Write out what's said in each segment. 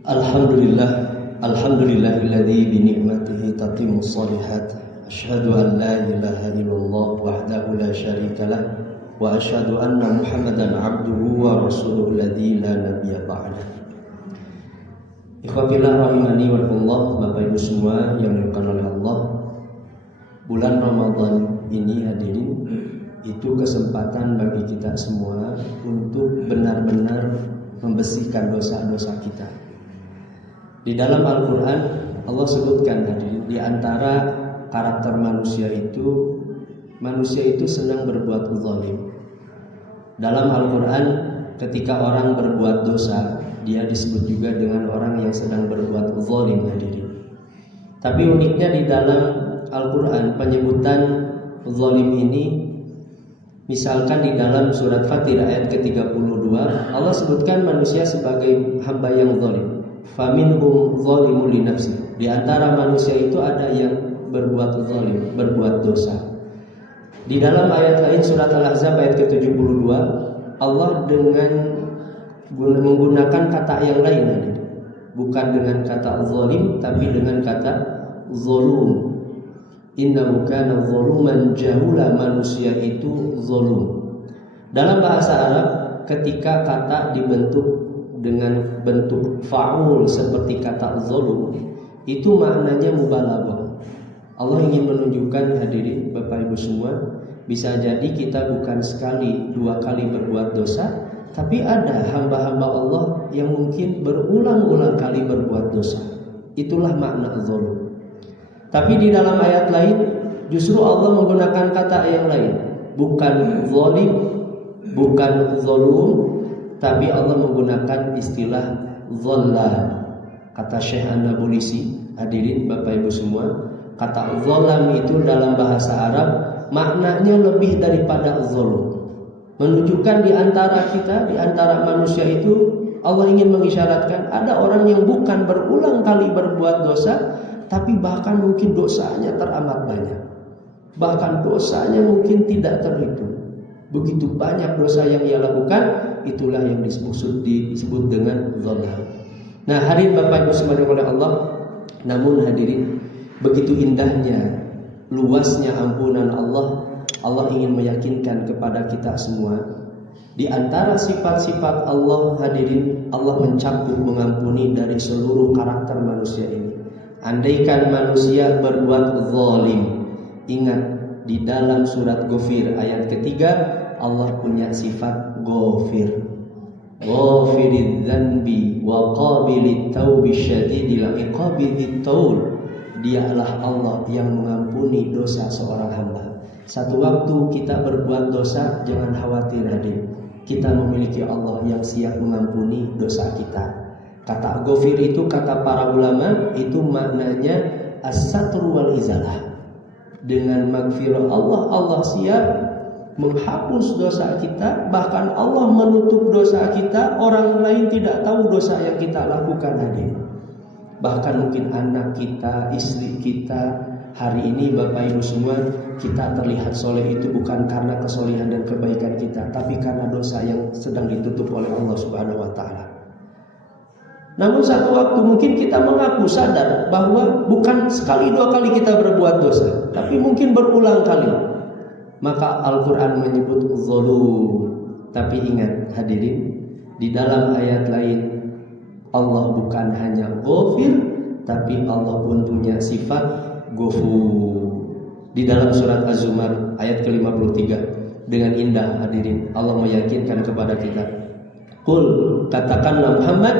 Alhamdulillah, alhamdulillahilladzi bi ni'matihi tatimmus shalihat. Asyhadu an la ilaha illallah wahdahu la syarikalah wa asyhadu anna Muhammadan abduhu wa rasuluhu alladzi la nabiyya ba'dah. Ikhwatillah rahimani wa rahimahullah, Bapak Ibu semua yang dimuliakan oleh Allah. Bulan Ramadan ini hadirin, itu kesempatan bagi kita semua untuk benar-benar membersihkan dosa-dosa kita. Di dalam Al-Quran Allah sebutkan hadirin, di antara karakter manusia itu senang berbuat zalim. Dalam Al-Quran ketika orang berbuat dosa, dia disebut juga dengan orang yang sedang berbuat zalim hadirin. Tapi uniknya di dalam Al-Quran penyebutan zalim ini, misalkan di dalam surat Fatir ayat ke-32 Allah sebutkan manusia sebagai hamba yang zalim. Faminhum zalimun li nafsi. Di antara manusia itu ada yang berbuat zalim, berbuat dosa. Di dalam ayat lain surat Al-Ahzab ayat ke-72 Allah dengan menggunakan kata yang lain, bukan dengan kata zalim tapi dengan kata zalum. Innahu kana zaluman jahula, manusia itu zalum. Dalam bahasa Arab ketika kata dibentuk dengan bentuk fa'ul seperti kata zalum, itu maknanya mubalaghah. Allah ingin menunjukkan hadirin Bapak Ibu semua, bisa jadi kita bukan sekali dua kali berbuat dosa, tapi ada hamba-hamba Allah yang mungkin berulang-ulang kali berbuat dosa. Itulah makna zalim. Tapi di dalam ayat lain justru Allah menggunakan kata yang lain, bukan zalim, bukan zalum, tapi Allah menggunakan istilah zalla. Kata Syekh An-Nabulsi, hadirin Bapak Ibu semua, kata zalam itu dalam bahasa Arab maknanya lebih daripada zulm. Menunjukkan di antara kita, di antara manusia itu Allah ingin mengisyaratkan ada orang yang bukan berulang kali berbuat dosa, tapi bahkan mungkin dosanya teramat banyak. Bahkan dosanya mungkin tidak terhitung. Begitu banyak dosa yang ia lakukan, itulah yang disebut dengan zalim. Nah, hadirin Bapak Ibu semua oleh Allah, namun hadirin, begitu indahnya, luasnya ampunan Allah. Allah ingin meyakinkan kepada kita semua, di antara sifat-sifat Allah hadirin, Allah mencakup mengampuni dari seluruh karakter manusia ini. Andaikan manusia berbuat zalim, ingat di dalam surat Ghafir ayat ketiga Allah punya sifat Ghafir. Ghafiridz dzanbi wa qabilit taubi syadidil iqabi dzitaul. Dialah Allah yang mengampuni dosa seorang hamba. Satu waktu kita berbuat dosa, jangan khawatir hadir. Kita memiliki Allah yang siap mengampuni dosa kita. Kata Ghafir itu kata para ulama itu maknanya as-satru wal izalah. Dengan magfirah Allah, Allah siap menghapus dosa kita, bahkan Allah menutup dosa kita, orang lain tidak tahu dosa yang kita lakukan hadir. Bahkan mungkin anak kita, istri kita, hari ini Bapak Ibu semua, kita terlihat soleh itu bukan karena kesolehan dan kebaikan kita, tapi karena dosa yang sedang ditutup oleh Allah Subhanahu wa Ta'ala. Namun satu waktu mungkin kita mengaku sadar bahwa bukan sekali dua kali kita berbuat dosa, tapi mungkin berulang kali. Maka Al-Quran menyebut zalum. Tapi ingat hadirin, di dalam ayat lain Allah bukan hanya Ghafir, tapi Allah pun punya sifat Ghafur. Di dalam surat Az-Zumar ayat ke-53 dengan indah hadirin Allah meyakinkan kepada kita, Qul, katakanlah Muhammad,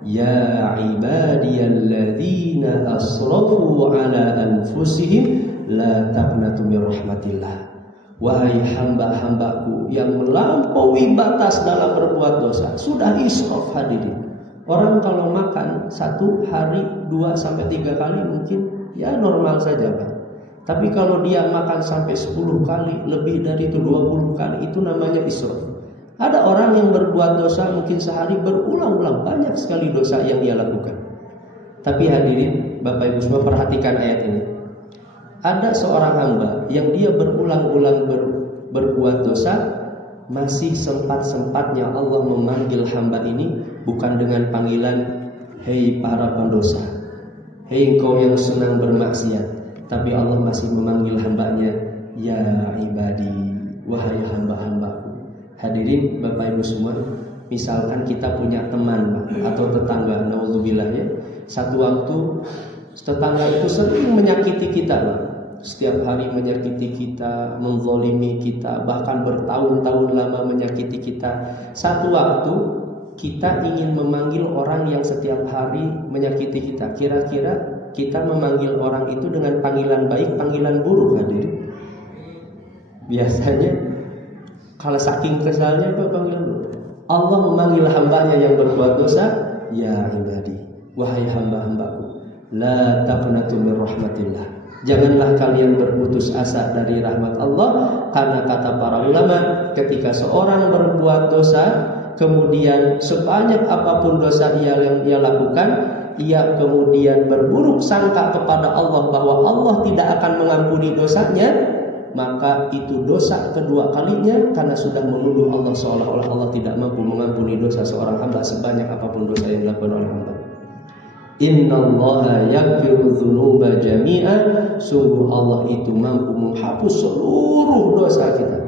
ya ibadiyalladzina asrafu ala anfusihim la taqnatu min rahmatillah. Wahai hamba-hambaku yang melampaui batas dalam berbuat dosa, sudah israf hadirin. Orang kalau makan satu hari 2-3 kali mungkin ya normal saja Pak. Tapi kalau dia makan sampai 10 kali, lebih dari itu 20 kali, itu namanya israf. Ada orang yang berbuat dosa mungkin sehari berulang-ulang, banyak sekali dosa yang dia lakukan. Tapi hadirin Bapak Ibu semua, perhatikan ayat ini. Ada seorang hamba yang dia berulang-ulang berbuat dosa, masih sempat-sempatnya Allah memanggil hamba ini bukan dengan panggilan hei para pendosa, hei engkau yang senang bermaksiat, tapi Allah masih memanggil hambanya, ya ibadi, wahai hamba-hambaku. Hadirin Bapak Ibu semua, misalkan kita punya teman atau tetangga, naudzubillah ya, satu waktu tetangga itu sering menyakiti kita, setiap hari menyakiti kita, menzalimi kita, bahkan bertahun-tahun lama menyakiti kita. Satu waktu kita ingin memanggil orang yang setiap hari menyakiti kita. Kira-kira kita memanggil orang itu dengan panggilan baik, panggilan buruk, hadirin? Biasanya kalau saking kesalnya apa panggilan buruk? Allah memanggil hambanya yang berbuat dosa, ya ibadi, wahai hamba-hambaku, la taqnatu min rahmatillah. Janganlah kalian berputus asa dari rahmat Allah, karena kata para ulama, ketika seorang berbuat dosa, kemudian sebanyak apapun dosa yang ia lakukan, ia kemudian berburuk sangka kepada Allah bahwa Allah tidak akan mengampuni dosanya, maka itu dosa kedua kalinya, karena sudah menuduh Allah seolah-olah Allah tidak mampu mengampuni dosa seorang hamba sebanyak apapun dosa yang dilakukan oleh hamba. Innallaha yaghfiru dzunuba jami'an, sungguh Allah itu mampu menghapus seluruh dosa kita.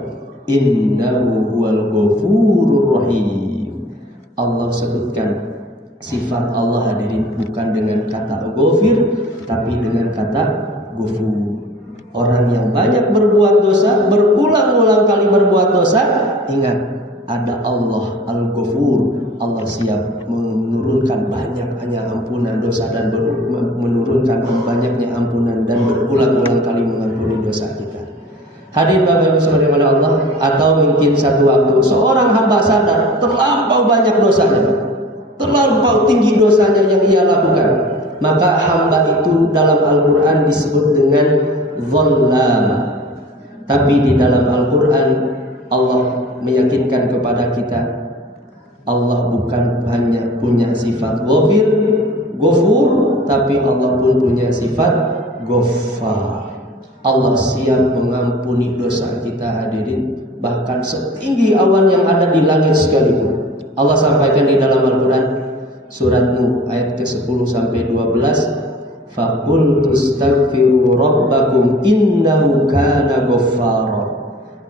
Innahu huwal ghafurur rahim. Allah sebutkan sifat Allah, hadirin, bukan dengan kata ghafir, tapi dengan kata ghafur. Orang yang banyak berbuat dosa, berulang-ulang kali berbuat dosa, ingat ada Allah Al-Ghafur. Allah siap menurunkan banyaknya ampunan dosa dan menurunkan banyaknya ampunan dan berulang-ulang kali mengampuni dosa kita. Hadirin Bapak Ibu sekalian Allah, atau mungkin satu waktu seorang hamba sadar terlampau banyak dosanya, terlampau tinggi dosanya yang ia lakukan, maka hamba itu dalam Al-Quran disebut dengan zallam. Tapi di dalam Al-Quran Allah meyakinkan kepada kita, Allah bukan hanya punya sifat ghafur, tapi Allah pun punya sifat ghaffar. Allah siap mengampuni dosa kita, hadirin, bahkan setinggi awan yang ada di langit sekalipun. Allah sampaikan di dalam Al-Quran surat Nuh ayat ke-10 sampai 12, faqul tastaghfiru rabbakum innahu kana ghaffara.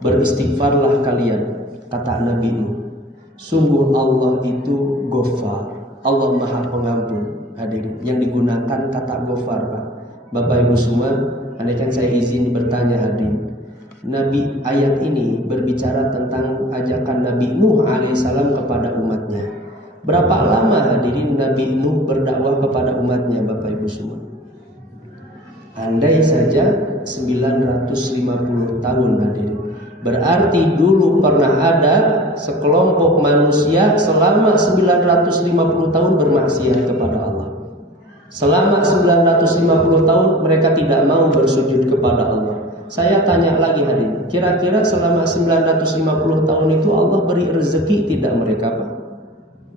Beristighfarlah kalian, kata Nabi Nuh, sungguh Allah itu Ghaffar, Allah Maha Pengampun. Hadirin, yang digunakan kata Ghaffar, Pak. Bapak Ibu semua, andaikan saya izin bertanya, hadirin, Nabi ayat ini berbicara tentang ajakan Nabi Nuh alaihissalam kepada umatnya. Berapa lama, hadirin, Nabi Nuh berdakwah kepada umatnya, Bapak Ibu semua? Andai saja 950 tahun, hadirin, berarti dulu pernah ada sekelompok manusia selama 950 tahun bermaksiat kepada Allah. Selama 950 tahun mereka tidak mau bersujud kepada Allah. Saya tanya lagi, hadirin, kira-kira selama 950 tahun itu Allah beri rezeki tidak mereka, Pak?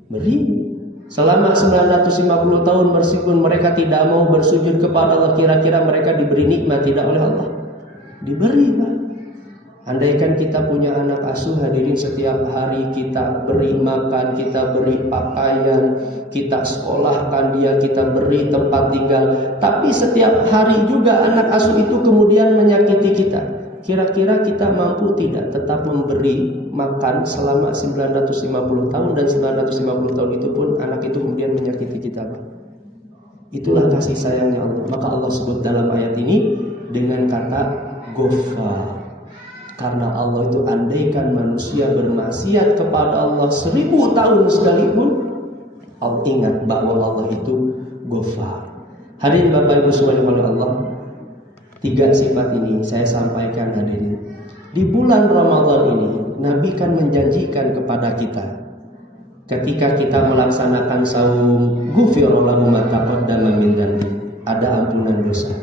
Beri. Selama 950 tahun meskipun mereka tidak mau bersujud kepada Allah, kira-kira mereka diberi nikmat tidak oleh Allah? Diberi, Pak. Andaikan kita punya anak asuh, hadirin, setiap hari kita beri makan, kita beri pakaian, kita sekolahkan dia, kita beri tempat tinggal, tapi setiap hari juga anak asuh itu kemudian menyakiti kita. Kira-kira kita mampu tidak tetap memberi makan selama 950 tahun, dan 950 tahun itu pun anak itu kemudian menyakiti kita, Pak? Itulah kasih sayangnya Allah. Maka Allah sebut dalam ayat ini dengan kata Ghaffar. Karena Allah itu andaikan manusia bermaksiat kepada Allah 1000 tahun sekalipun, Allah ingat bahwa Allah itu Ghaffar. Hadirin Bapak Ibu sekalian oleh Allah, 3 sifat ini saya sampaikan, hadirin. Di bulan Ramadan ini Nabi kan menjanjikan kepada kita, ketika kita melaksanakan saum, ghufira lahu ma taqaddama min dzambi, ada ampunan dosa.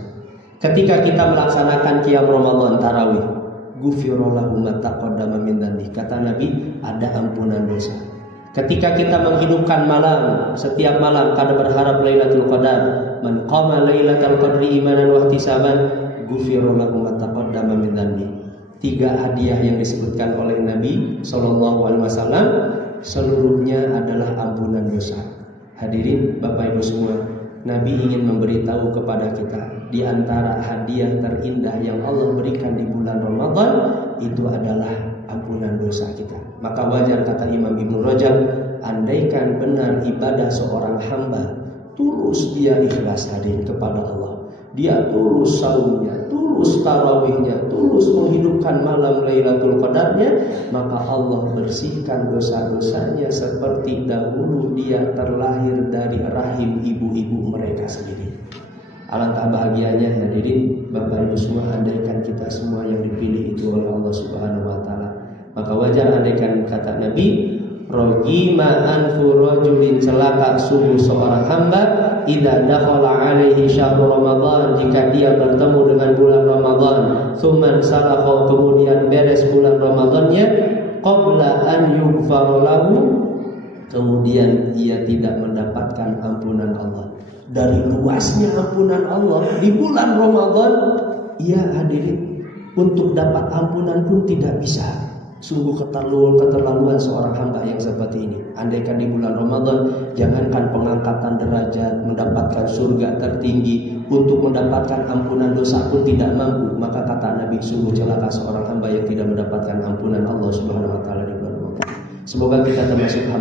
Ketika kita melaksanakan qiyam Ramadan tarawih, ghufira lahu ma taqaddama min dzambi, kata Nabi, ada ampunan dosa. Ketika kita menghidupkan malam, setiap malam karena berharap Lailatul Qadar, man qama Lailatul Qadri imanan wa ihtisaban, ghufira lahu ma taqaddama min dzambi. 3 hadiah yang disebutkan oleh Nabi sallallahu alaihi wasallam seluruhnya adalah ampunan dosa. Hadirin Bapak Ibu semua, Nabi ingin memberitahu kepada kita, di antara hadiah terindah yang Allah berikan di bulan Ramadan itu adalah ampunan dosa kita. Maka wajar kata Imam Ibnu Rajab, andaikan benar ibadah seorang hamba, tulus dia ikhlas hadir kepada Allah, dia tulus saumnya, tulus tarawihnya, tulus menghidupkan malam Lailatul Qadarnya, maka Allah bersihkan dosa-dosanya seperti dahulu dia terlahir dari rahim ibu-ibu mereka sendiri. Alangkah bahagianya hadirin Bapak Ibu semua, andaikan kita semua yang dipilih itu oleh Allah Subhanahu wa taala. Maka wajar andaikan kata Nabi, rogima anfu rajulin, celaka sungguh seorang hamba idza dakhala alaihi syahrul ramadan, jika dia bertemu dengan bulan Ramadan, tsumman salakha, kemudian beres bulan Ramadannya, qabla an yughfar lahu, kemudian ia tidak mendapatkan ampunan Allah. Dari luasnya ampunan Allah di bulan Ramadan, ia hadirin untuk dapat ampunan pun tidak bisa. Sungguh keterlaluan seorang hamba yang seperti ini. Andaikan di bulan Ramadan, jangankan pengangkatan derajat, mendapatkan surga tertinggi, untuk mendapatkan ampunan dosa pun tidak mampu. Maka kata Nabi, sungguh celaka seorang hamba yang tidak mendapatkan ampunan Allah Subhanahu wa taala di bulan Ramadan. Semoga kita termasuk hamba